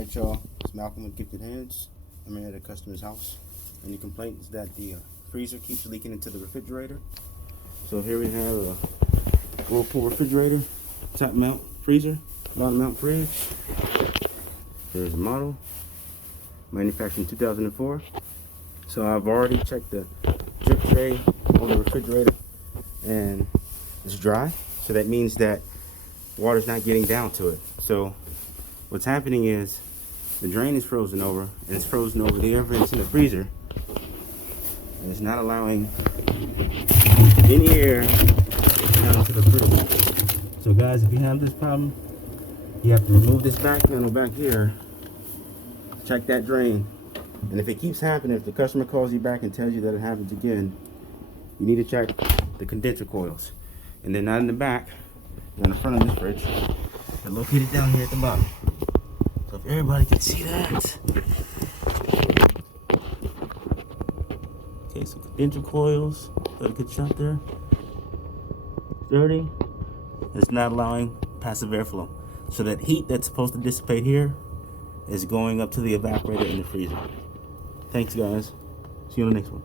Alright y'all, it's Malcolm with Gifted Hands. I'm here at a customer's house, and the complaint is that the freezer keeps leaking into the refrigerator. So here we have a Whirlpool refrigerator, top mount freezer, bottom mount fridge. There's a model, manufactured in 2004. So I've already checked the drip tray on the refrigerator and it's dry. So that means that water's not getting down to it. So what's happening is the drain is frozen over, and it's frozen over the air vents in the freezer, and it's not allowing any air down to the fridge. So guys, if you have this problem, you have to remove this back panel back here, check that drain, and if it keeps happening, if the customer calls you back and tells you that it happens again, you need to check the condenser coils. And they're not in the back, they're in the front of this fridge. They're located down here at the bottom. So if everybody can see that. Okay, so condenser coils, got a good shot there. Dirty. It's not allowing passive airflow. So that heat that's supposed to dissipate here is going up to the evaporator in the freezer. Thanks guys. See you on the next one.